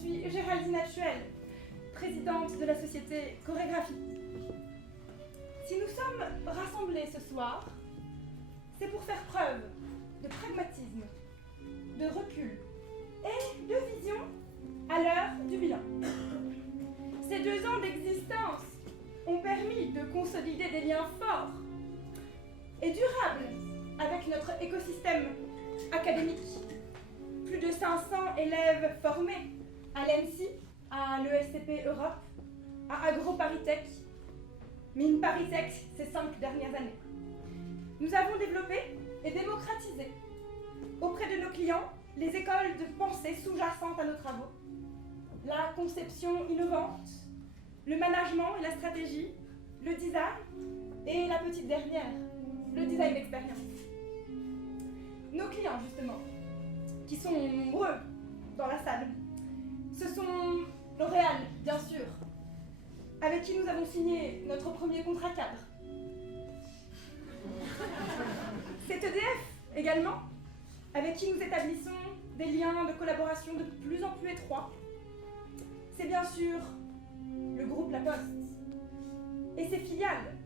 suis Géraldine Actuel, présidente de la société Chorégraphie. Si nous sommes rassemblés ce soir, c'est pour faire preuve de pragmatisme, de recul et de vision à l'heure du bilan. Ces 2 ans d'existence ont permis de consolider des liens forts et durables avec notre écosystème académique. Plus de 500 élèves formés à l'ENSI, à l'ESCP Europe, à AgroParisTech, Mine ParisTech ces 5 dernières années. Nous avons développé et démocratisé auprès de nos clients les écoles de pensée sous-jacentes à nos travaux, la conception innovante, le management et la stratégie, le design et la petite dernière, le design d'expérience. Nos clients, justement, qui sont nombreux dans la salle, ce sont L'Oréal, bien sûr, avec qui nous avons signé notre premier contrat cadre. C'est EDF également, avec qui nous établissons des liens de collaboration de plus en plus étroits. C'est bien sûr le groupe La Poste et ses filiales,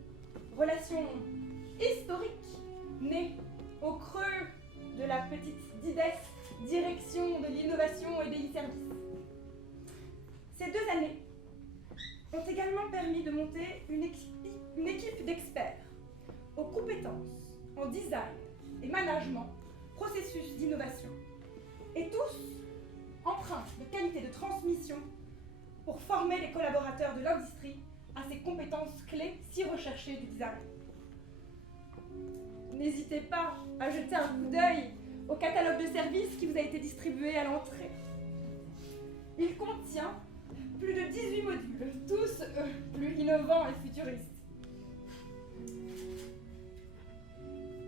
relations historiques nées au creux de la petite DIDES, direction de l'innovation et des e-services. Ces 2 années ont également permis de monter une équipe d'experts aux compétences en design et management, processus d'innovation, et tous empreints de qualité de transmission pour former les collaborateurs de l'industrie à ces compétences clés si recherchées du design. N'hésitez pas à jeter un coup d'œil au catalogue de services qui vous a été distribué à l'entrée. Il contient plus de 18 modules, tous plus innovants et futuristes.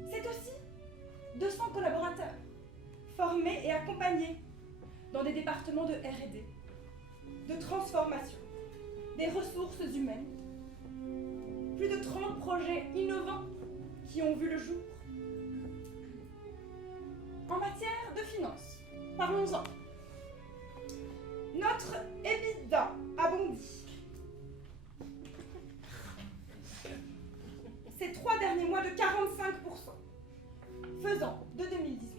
C'est aussi 200 collaborateurs formés et accompagnés dans des départements de R&D, de transformation, des ressources humaines. Plus de 30 projets innovants qui ont vu le jour. En matière de finances, parlons-en. Notre EBITDA a bondi. Ces 3 derniers mois de 45%, faisant de 2018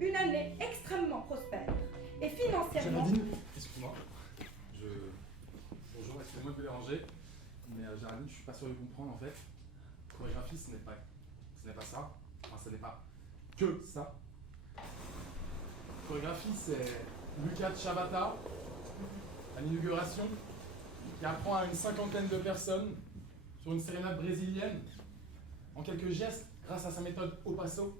une année extrêmement prospère et financièrement... Géraldine, excuse-moi. Bonjour, excusez-moi de vous déranger, mais Géraldine, je suis pas sûr de comprendre en fait. Chorégraphie, ce n'est pas ça. Enfin, ce n'est pas que ça. Chorégraphie, c'est Lucas Chavata, à l'inauguration, qui apprend à une 50aine de personnes sur une sérénade brésilienne, en quelques gestes, grâce à sa méthode au passo.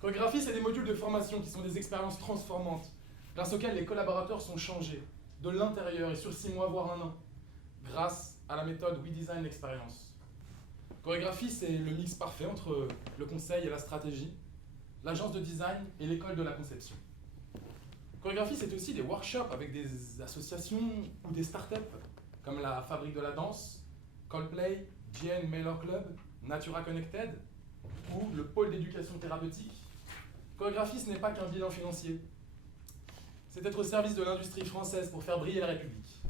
Chorégraphie, c'est des modules de formation qui sont des expériences transformantes, grâce auxquelles les collaborateurs sont changés, de l'intérieur et sur 6 mois, voire 1 an, grâce à la méthode We Design Experience. Chorégraphie, c'est le mix parfait entre le conseil et la stratégie, l'agence de design et l'école de la conception. Chorégraphie, c'est aussi des workshops avec des associations ou des startups, comme la Fabrique de la Danse, Coldplay, GN Mailer Club, Natura Connected, ou le pôle d'éducation thérapeutique. Chorégraphie, ce n'est pas qu'un bilan financier. C'est être au service de l'industrie française pour faire briller la République.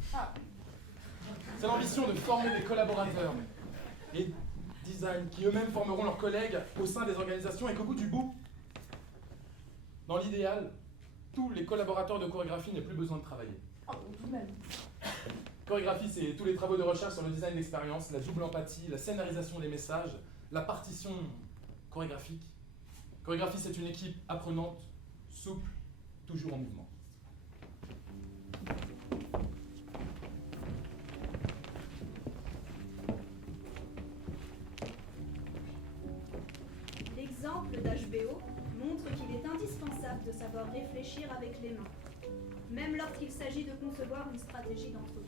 C'est l'ambition de former des collaborateurs et design qui eux-mêmes formeront leurs collègues au sein des organisations et qu'au bout du bout, dans l'idéal, tous les collaborateurs de chorégraphie n'aient plus besoin de travailler. Chorégraphie, c'est tous les travaux de recherche sur le design d'expérience, la double empathie, la scénarisation des messages, la partition chorégraphique. Chorégraphie, c'est une équipe apprenante, souple, toujours en mouvement. L'exemple d'HBO montre qu'il est indispensable de savoir réfléchir avec les mains, même lorsqu'il s'agit de concevoir une stratégie d'entreprise.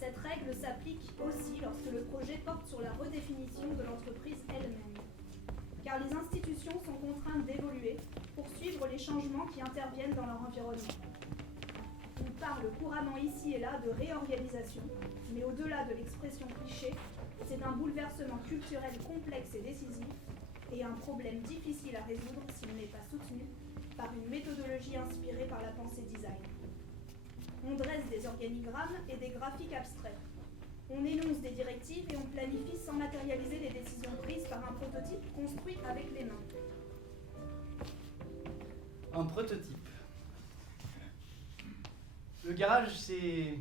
Cette règle s'applique aussi lorsque le projet porte sur la redéfinition de l'entreprise elle-même, car les institutions sont contraintes d'évoluer pour suivre les changements qui interviennent dans leur environnement. On parle couramment ici et là de réorganisation, mais au-delà de l'expression cliché, c'est un bouleversement culturel complexe et décisif, et un problème difficile à résoudre s'il n'est pas soutenu par une méthodologie inspirée par la pensée design. On dresse des organigrammes et des graphiques abstraits. On énonce des directives et on planifie sans matérialiser les décisions prises par un prototype construit avec les mains. Un prototype. Le garage, c'est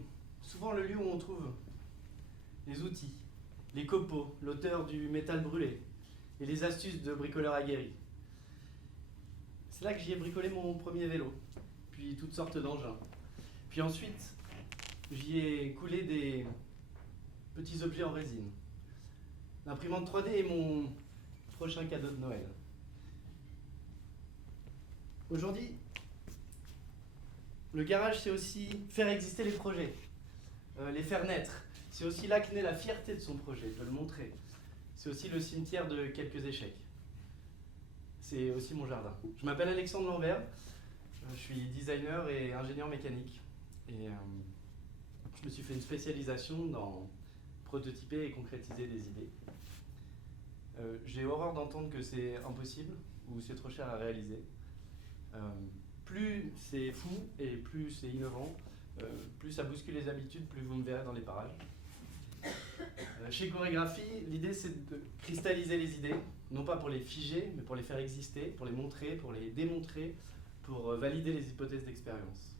souvent le lieu où on trouve les outils, les copeaux, l'auteur du métal brûlé et les astuces de bricoleurs aguerris. C'est là que j'y ai bricolé mon premier vélo, puis toutes sortes d'engins. Puis ensuite, j'y ai coulé des petits objets en résine. L'imprimante 3D est mon prochain cadeau de Noël. Aujourd'hui, le garage, c'est aussi faire exister les projets, les faire naître. C'est aussi là que naît la fierté de son projet, de le montrer. C'est aussi le cimetière de quelques échecs. C'est aussi mon jardin. Je m'appelle Alexandre Lambert, je suis designer et ingénieur mécanique. Et je me suis fait une spécialisation dans prototyper et concrétiser des idées. J'ai horreur d'entendre que c'est impossible ou c'est trop cher à réaliser. Plus c'est fou et plus c'est innovant, plus ça bouscule les habitudes, plus vous me verrez dans les parages. Chez Chorégraphie, l'idée c'est de cristalliser les idées, non pas pour les figer, mais pour les faire exister, pour les montrer, pour les démontrer, pour valider les hypothèses d'expérience.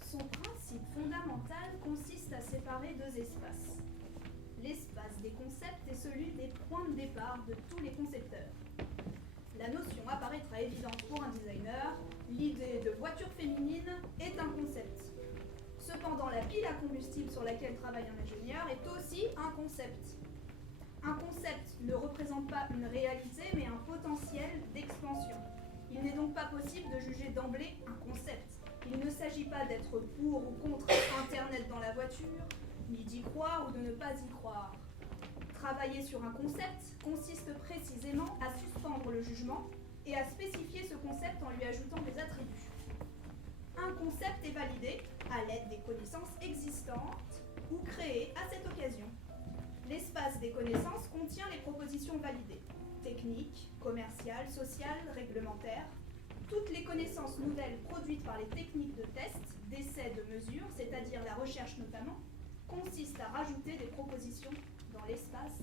Son principe fondamental consiste à séparer deux espaces. L'espace des concepts est celui des points de départ de tous les concepteurs. La notion apparaîtra évidente pour un designer, l'idée de voiture féminine est un concept. Cependant, la pile à combustible sur laquelle travaille un ingénieur est aussi un concept. Un concept ne représente pas une réalité, mais un potentiel d'expansion. Il n'est donc pas possible de juger d'emblée un concept. Il ne s'agit pas d'être pour ou contre Internet dans la voiture, ni d'y croire ou de ne pas y croire. Travailler sur un concept consiste précisément à suspendre le jugement et à spécifier ce concept en lui ajoutant des attributs. Un concept est validé à l'aide des connaissances existantes ou créées à cette occasion. L'espace des connaissances contient les propositions validées, techniques, commerciales, sociales, réglementaires. Toutes les connaissances nouvelles produites par les techniques de test, d'essai, de mesure, c'est-à-dire la recherche notamment, consistent à rajouter des propositions dans l'espace.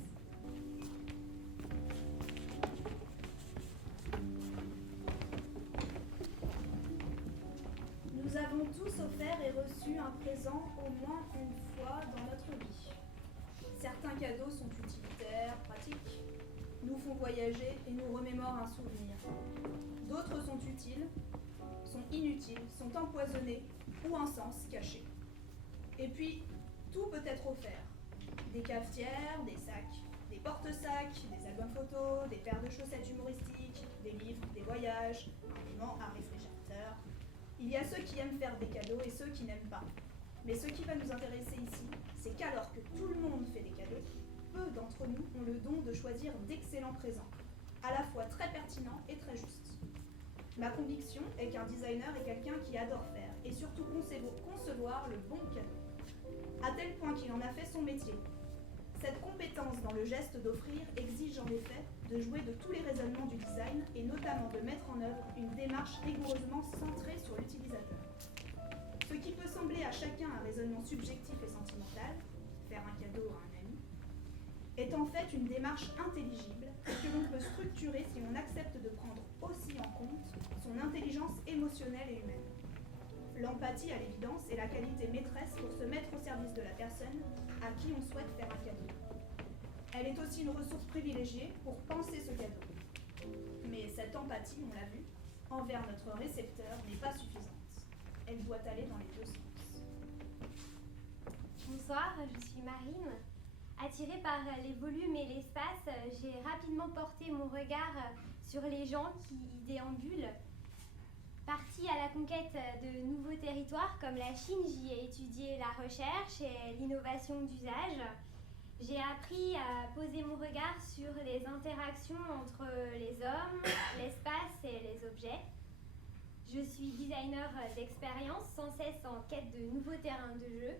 Nous avons tous offert et reçu un présent au moins une fois dans notre vie. Certains cadeaux sont utilitaires, pratiques, nous font voyager et nous remémorent un souvenir. D'autres sont utiles, sont inutiles, sont empoisonnés ou un sens caché. Et puis, tout peut être offert. Des cafetières, des sacs, des porte-sacs, des albums photos, des paires de chaussettes humoristiques, des livres, des voyages, un aimant à réfrigérateur. Il y a ceux qui aiment faire des cadeaux et ceux qui n'aiment pas. Mais ce qui va nous intéresser ici, c'est qu'alors que tout le monde fait des cadeaux, peu d'entre nous ont le don de choisir d'excellents présents, à la fois très pertinents et très justes. Ma conviction est qu'un designer est quelqu'un qui adore faire et surtout concevoir le bon cadeau, à tel point qu'il en a fait son métier. Cette compétence dans le geste d'offrir exige en effet de jouer de tous les raisonnements du design et notamment de mettre en œuvre une démarche rigoureusement centrée sur l'utilisateur. Ce qui peut sembler à chacun un raisonnement subjectif et sentimental, faire un cadeau à un ami, est en fait une démarche intelligible et que l'on peut structurer si l'on accepte de prendre aussi en compte son intelligence émotionnelle et humaine. L'empathie, à l'évidence, est la qualité maîtresse pour se mettre au service de la personne à qui on souhaite faire un cadeau. Elle est aussi une ressource privilégiée pour penser ce cadeau. Mais cette empathie, on l'a vu, envers notre récepteur n'est pas suffisante. Elle doit aller dans les deux sens. Bonsoir, je suis Marine. Attirée par les volumes et l'espace, j'ai rapidement porté mon regard sur les gens qui y déambulent. Partie à la conquête de nouveaux territoires comme la Chine, j'y ai étudié la recherche et l'innovation d'usage. J'ai appris à poser mon regard sur les interactions entre les hommes, l'espace et les objets. Je suis designer d'expérience, sans cesse en quête de nouveaux terrains de jeu.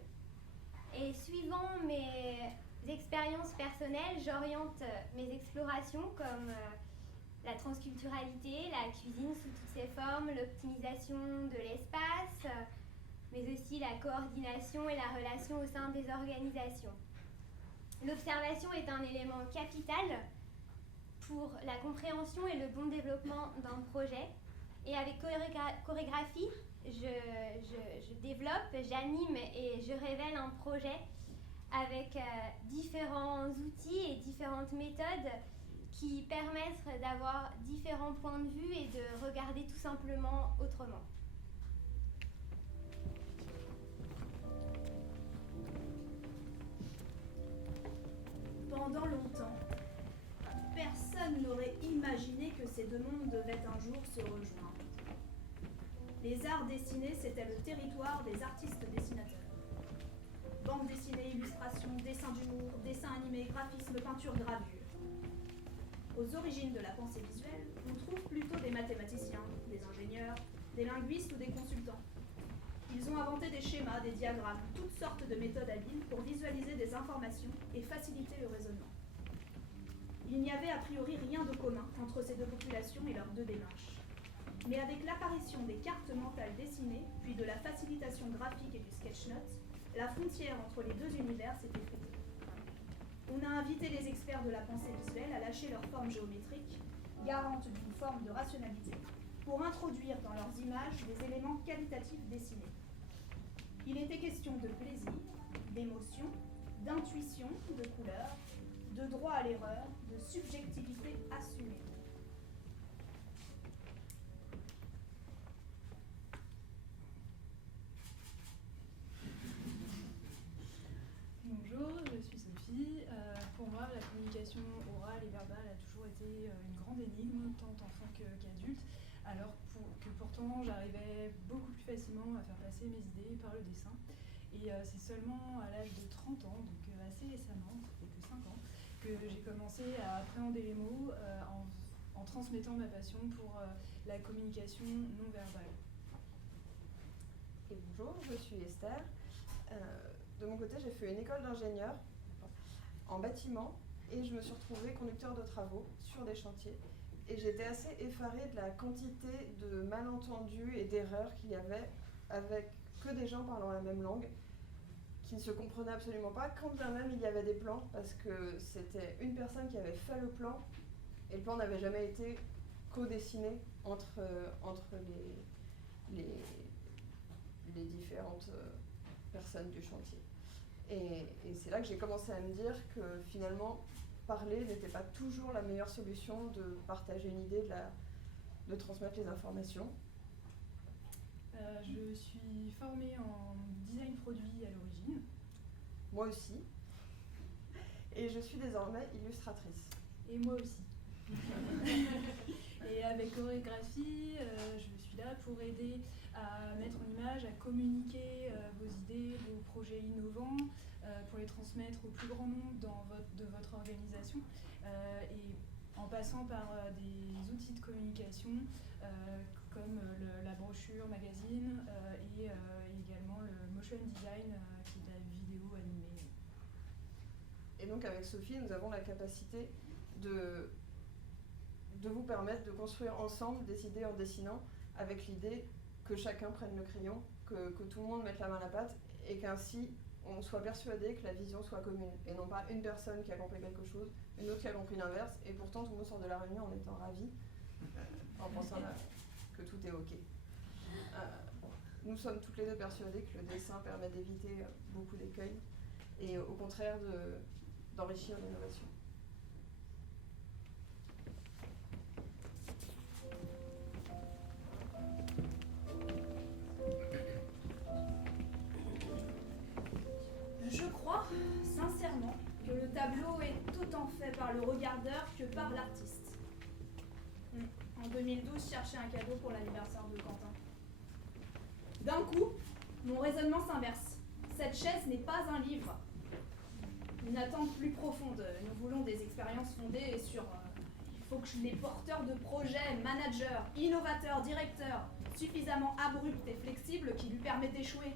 Et suivant mes expériences personnelles, j'oriente mes explorations comme la transculturalité, la cuisine sous toutes ses formes, l'optimisation de l'espace, mais aussi la coordination et la relation au sein des organisations. L'observation est un élément capital pour la compréhension et le bon développement d'un projet. Et avec chorégraphie, je développe, j'anime et je révèle un projet avec différents outils et différentes méthodes qui permettent d'avoir différents points de vue et de regarder tout simplement autrement. Pendant longtemps, personne n'aurait imaginé que ces deux mondes devaient un jour se rejoindre. Les arts dessinés, c'était le territoire des artistes dessinateurs. Bande dessinée, illustration, dessin d'humour, dessin animé, graphisme, peinture, gravure. Aux origines de la pensée visuelle, on trouve plutôt des mathématiciens, des ingénieurs, des linguistes ou des consultants. Ils ont inventé des schémas, des diagrammes, toutes sortes de méthodes habiles pour visualiser des informations et faciliter le raisonnement. Il n'y avait a priori rien de commun entre ces deux populations et leurs deux démarches. Mais avec l'apparition des cartes mentales dessinées, puis de la facilitation graphique et du sketchnote, la frontière entre les deux univers s'est effritée. On a invité les experts de la pensée visuelle à lâcher leur forme géométrique, garante d'une forme de rationalité, pour introduire dans leurs images des éléments qualitatifs dessinés. Il était question de plaisir, d'émotion, d'intuition, de couleur, de droit à l'erreur, de subjectivité assumée. Bonjour, je suis Sophie. Pour moi, la communication orale et verbale a toujours été une grande énigme, tant enfant qu'adulte, alors que pourtant j'arrivais beaucoup plus facilement à faire passer mes idées par le dessin. Et c'est seulement à l'âge de 30 ans, donc assez récemment, ça fait que 5 ans, que j'ai commencé à appréhender les mots en transmettant ma passion pour la communication non verbale. Et bonjour, je suis Esther. De mon côté, j'ai fait une école d'ingénieur en bâtiment et je me suis retrouvée conducteur de travaux sur des chantiers. Et j'étais assez effarée de la quantité de malentendus et d'erreurs qu'il y avait avec que des gens parlant la même langue qui ne se comprenaient absolument pas, quand bien même il y avait des plans, parce que c'était une personne qui avait fait le plan et le plan n'avait jamais été co-dessiné entre les différentes personnes du chantier. Et c'est là que j'ai commencé à me dire que finalement, parler n'était pas toujours la meilleure solution de partager une idée, de transmettre les informations. Je suis formée en design produit à l'origine. Moi aussi. Et je suis désormais illustratrice. Et moi aussi. Et avec chorégraphie, je suis là pour aider à mettre en image, à communiquer vos idées, vos projets innovants, pour les transmettre au plus grand nombre de votre organisation, et en passant par des outils de communication comme la brochure magazine et également le motion design qui est la vidéo animée. Et donc avec Sophie, nous avons la capacité de vous permettre de construire ensemble des idées en dessinant, avec l'idée que chacun prenne le crayon, que tout le monde mette la main à la pâte et qu'ainsi on soit persuadé que la vision soit commune et non pas une personne qui a compris quelque chose, une autre qui a compris l'inverse, et pourtant tout le monde sort de la réunion en étant ravi, en pensant que tout est ok. Nous sommes toutes les deux persuadées que le dessin permet d'éviter beaucoup d'écueils et au contraire d'enrichir l'innovation. Je crois, sincèrement, que le tableau est autant fait par le regardeur que par l'artiste. En 2012, cherchais un cadeau pour l'anniversaire de Quentin. D'un coup, mon raisonnement s'inverse. Cette chaise n'est pas un livre. Une attente plus profonde. Nous voulons des expériences fondées sur... il faut que les porteurs de projets, managers, innovateurs, directeurs, suffisamment abrupts et flexibles qui lui permettent d'échouer.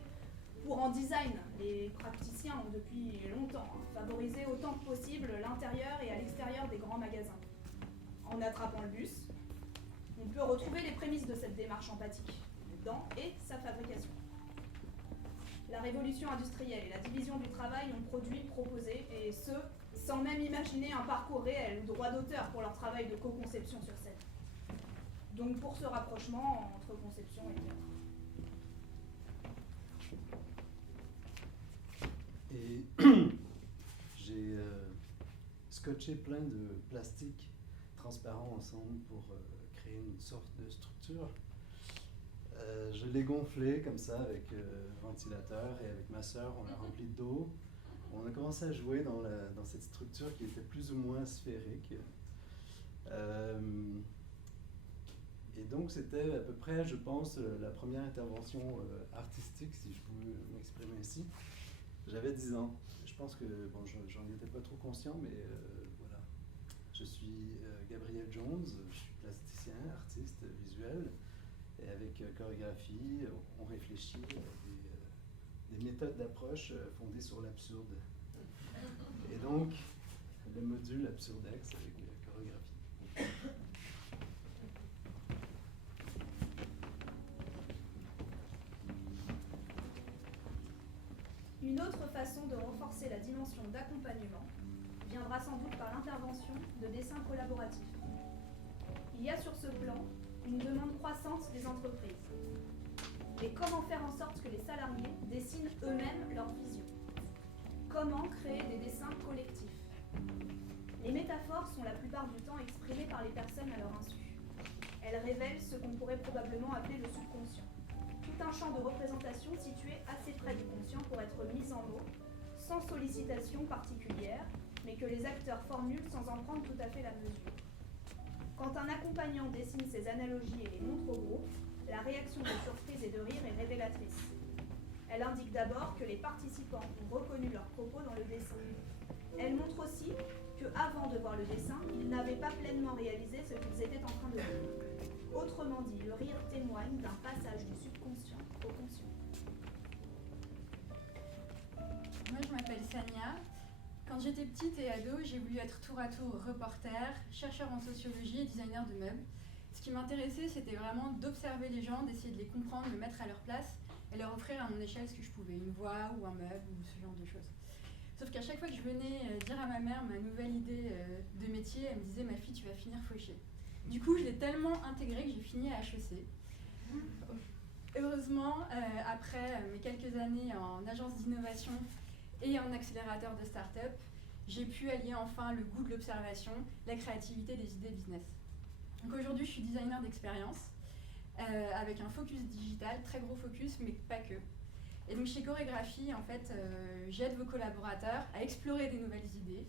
Pour en design, Les praticiens ont depuis longtemps favorisé autant que possible l'intérieur et à l'extérieur des grands magasins. En attrapant le bus, on peut retrouver les prémices de cette démarche empathique, dans et sa fabrication. La révolution industrielle et la division du travail ont produit, proposé, et ce, sans même imaginer un parcours réel ou de droit d'auteur pour leur travail de co-conception sur scène. Donc pour ce rapprochement entre conception et théâtre. Et j'ai scotché plein de plastique transparent ensemble pour créer une sorte de structure. Je l'ai gonflé comme ça avec ventilateur et avec ma sœur, on l'a rempli d'eau. On a commencé à jouer dans cette structure qui était plus ou moins sphérique. Et donc c'était à peu près, je pense, la première intervention artistique, si je pouvais m'exprimer ainsi. J'avais 10 ans. Je pense que, bon, j'en étais pas trop conscient, mais voilà. Je suis Gabriel Jones, je suis plasticien, artiste visuel, et avec chorégraphie, on réfléchit à des méthodes d'approche fondées sur l'absurde. Et donc, le module Absurdex avec chorégraphie. Une autre façon de renforcer la dimension d'accompagnement viendra sans doute par l'intervention de dessins collaboratifs. Il y a sur ce plan une demande croissante des entreprises. Mais comment faire en sorte que les salariés dessinent eux-mêmes leur vision? Comment créer des dessins collectifs? Les métaphores sont la plupart du temps exprimées par les personnes à leur insu. Elles révèlent ce qu'on pourrait probablement appeler le subconscient. Tout un champ de représentation situé assez près du conscient pour être mis en mots, sans sollicitation particulière, mais que les acteurs formulent sans en prendre tout à fait la mesure. Quand un accompagnant dessine ces analogies et les montre au groupe, la réaction de surprise et de rire est révélatrice. Elle indique d'abord que les participants ont reconnu leurs propos dans le dessin. Elle montre aussi qu'avant de voir le dessin, ils n'avaient pas pleinement réalisé ce qu'ils étaient en train de vivre. Autrement dit, le rire témoigne d'un passage du subconscient au conscient. Moi, je m'appelle Sania. Quand j'étais petite et ado, j'ai voulu être tour à tour reporter, chercheur en sociologie et designer de meubles. Ce qui m'intéressait, c'était vraiment d'observer les gens, d'essayer de les comprendre, de me mettre à leur place et leur offrir à mon échelle ce que je pouvais, une voix ou un meuble ou ce genre de choses. Sauf qu'à chaque fois que je venais dire à ma mère ma nouvelle idée de métier, elle me disait « Ma fille, tu vas finir fauchée ». Du coup, je l'ai tellement intégré que j'ai fini à HEC. Heureusement, après mes quelques années en agence d'innovation et en accélérateur de start-up, j'ai pu allier enfin le goût de l'observation, la créativité des idées business. Donc aujourd'hui, je suis designer d'expérience avec un focus digital, très gros focus, mais pas que. Et donc chez Chorégraphie, en fait, j'aide vos collaborateurs à explorer des nouvelles idées,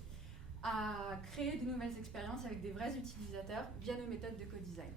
à créer de nouvelles expériences avec des vrais utilisateurs via nos méthodes de co-design.